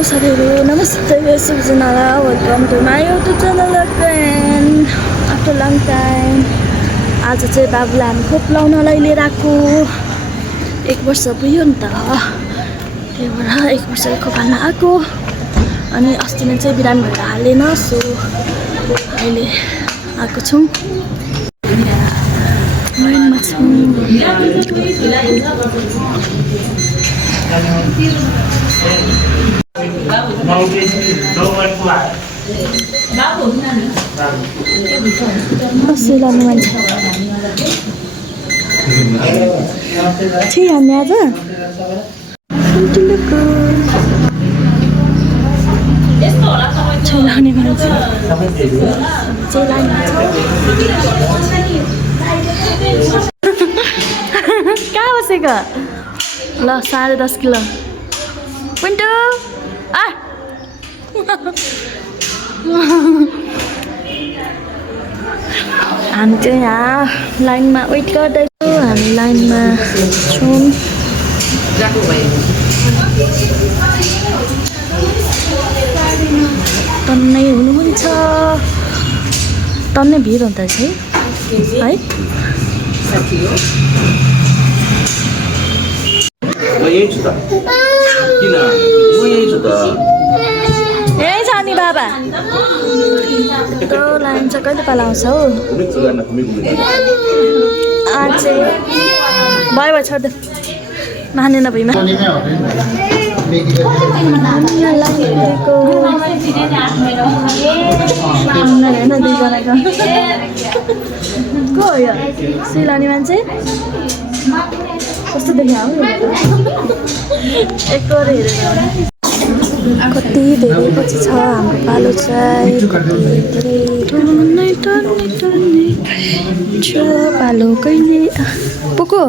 साथीहरु नमस्ते सबैजनालाई welcome to my YouTube channel again after long time. आज चाहिँ बाबुलाई हामी खोप लाउनलाई लिएर आएको। 1 वर्ष भयो नि त, त्यही भएर 1 वर्ष खोप हाल्न आएको। अनि अस्ति नै चाहिँ बिरामी भएर हालेन, सो अहिले आएको छौँ। लाइनमा छौँ। कसरी लानु मान्छे चाहिँ हामी आज लाउने मान्छे चाहिँ लाने कहाँ बसेको ल 10.5 किलो पिन्टु आ हामी चाहिँ यहाँ लाइनमा वेट गर्दैछौँ। हामी लाइनमा छौँ। टन्नै हुनुहुन्छ, टन्नै भिड हुन्छ है। यही छ नि बाबा। लाइन चाहिँ कहिले पाला आउँछ हौ? आज चाहिँ भयो भयो छोड्दै मानेन भुइँमा। को हो यो सिलाउने मान्छे? कस्तो देखियो एकहोर हेरेर कति धेरै पछि छ हाम्रो पालो चाहिँ। पालो कहिले पुको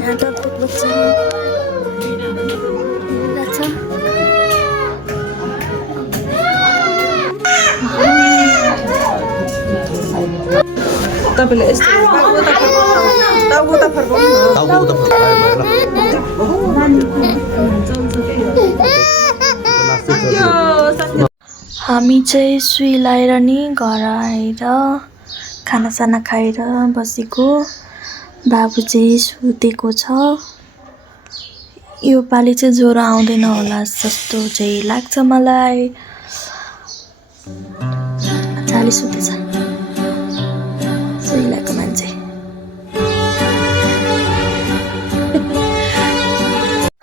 यहाँ त बच्चा तपाईँले यस्तो हामी चाहिँ सुई लाएर नि घर आएर खानासाना खाएर बसेको। बाबु चाहिँ सुतेको छ। यो पालि चाहिँ ज्वरो आउँदैन होला जस्तो चाहिँ लाग्छ मलाई। चाली सुतेछ सुइलाको मान्छे।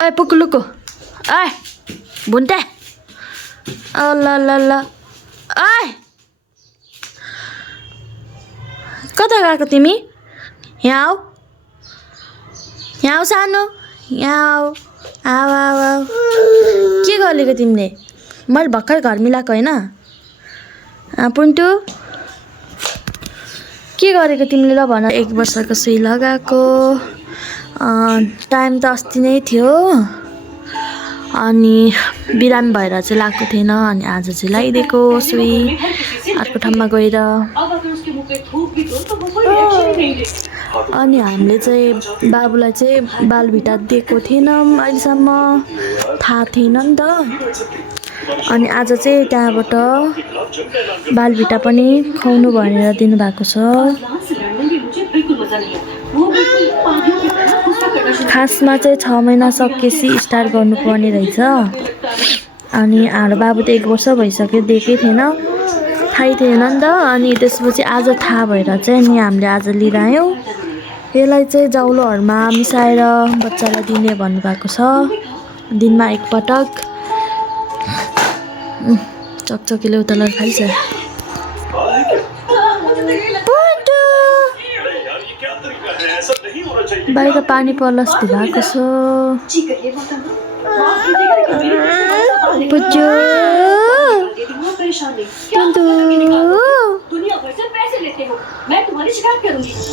ए पुकुलुको ए भुन्टे ल ल ल ए कता गएको तिमी? यहाँ आऊ, यहाँ आऊ सानो, यहाँ आऊ। आऊ आऊ आऊ। के गरेको तिमीले? मैले भर्खर घर मिलाएको होइन? पुन्टु के गरेको तिमीले ल भन। 1 वर्षको सुई लगाएको। टाइम त अस्ति नै थियो, अनि बिरामी भएर चाहिँ लगाएको थिएन। अनि आज चाहिँ लगाइदिएको सुई अर्को ठाउँमा गएर। अनि हामीले चाहिँ बाबुलाई चाहिँ बालभिटा दिएको थिएनौँ अहिलेसम्म, थाहा थिएन नि त। अनि आज चाहिँ त्यहाँबाट बालभिटा पनि खुवाउनु भनेर दिनुभएको छ। खासमा चाहिँ 6 महिना सकेपछि स्टार्ट गर्नुपर्ने रहेछ। अनि हाम्रो बाबु त 1 वर्ष भइसक्यो, दिएकै थिएन, थाहै थिएन नि त। अनि त्यसपछि आज थाहा भएर चाहिँ नि हामीले आज लिएर आयौँ। यसलाई चाहिँ जाउलोहरूमा मिसाएर बच्चालाई दिने भन्नुभएको छ, दिनमा 1 पटक। चकचकीले उता लड खाइछ। बाहिर पानी पर्ला जस्तो भएको छ। पुजु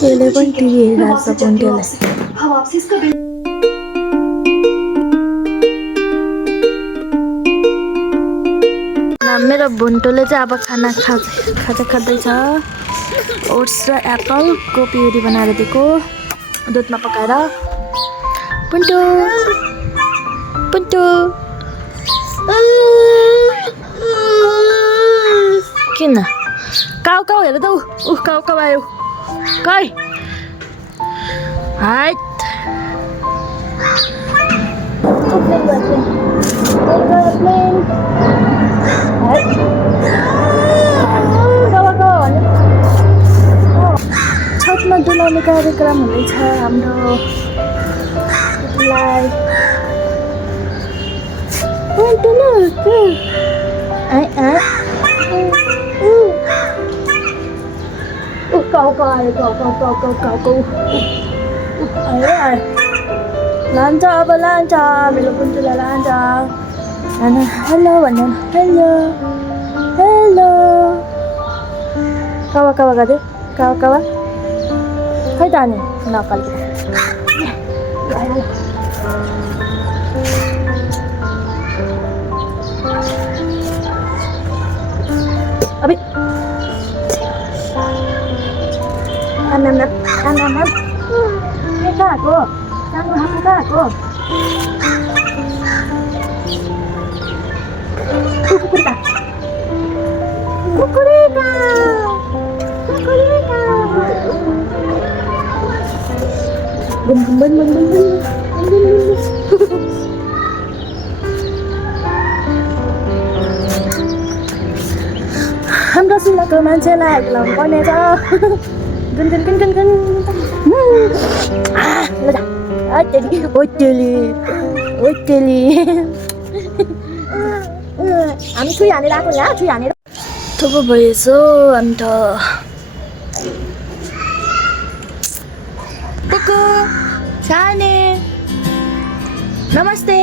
यसले पनि टिभी हेरिरहेको छ पुन्टेलाई। मेरो भुन्टोले चाहिँ अब खाजा खाँदैछ। ओट्स र एप्पलको प्युरी बनाएर दिएको दुधमा पकाएर। पुन्टु पुन्टु किन काउ काउ हेर त ऊ काउ काउ आयो खै हाइट छतमा डुलाउने कार्यक्रम हुँदैछ हाम्रो लान्छ अब लान्छ मेरो पुन्टुलाई लान्छ हेलो भन्नु हेलो हेलो कावा कावा गर्दै कावा कावा खै त अनि नकल अबे आनाना आनाना के खाएको सानो हात खाएको कुकुरका कुकुरका कुकुरका bum bum bum bum bum हाम्रो सिलाको मान्छेलाई हेर्लाउनु पर्ने छ गुन गुन गुन गुन गुन ल जा ओटेली ओटेली ओटेली हामी छुई हानेर आएको यहाँ छुई हानेर थुप्रो भएछ अन्त कुकु साने नमस्ते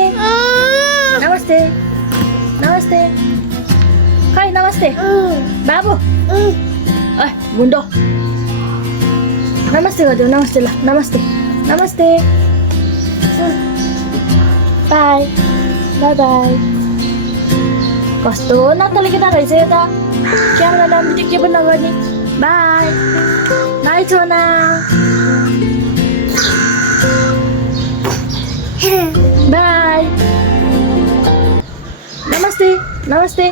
नमस्ते नमस्ते खै नमस्ते बाबु मुन्डो नमस्ते गरिदेऊ नमस्ते ल नमस्ते नमस्ते बाई बाई बाई कस्तो नक्कले केटा रहेछ यता क्यामेरा लामबिटी के पनि नगर्ने बाई बाई छोना बाई नमस्ते नमस्ते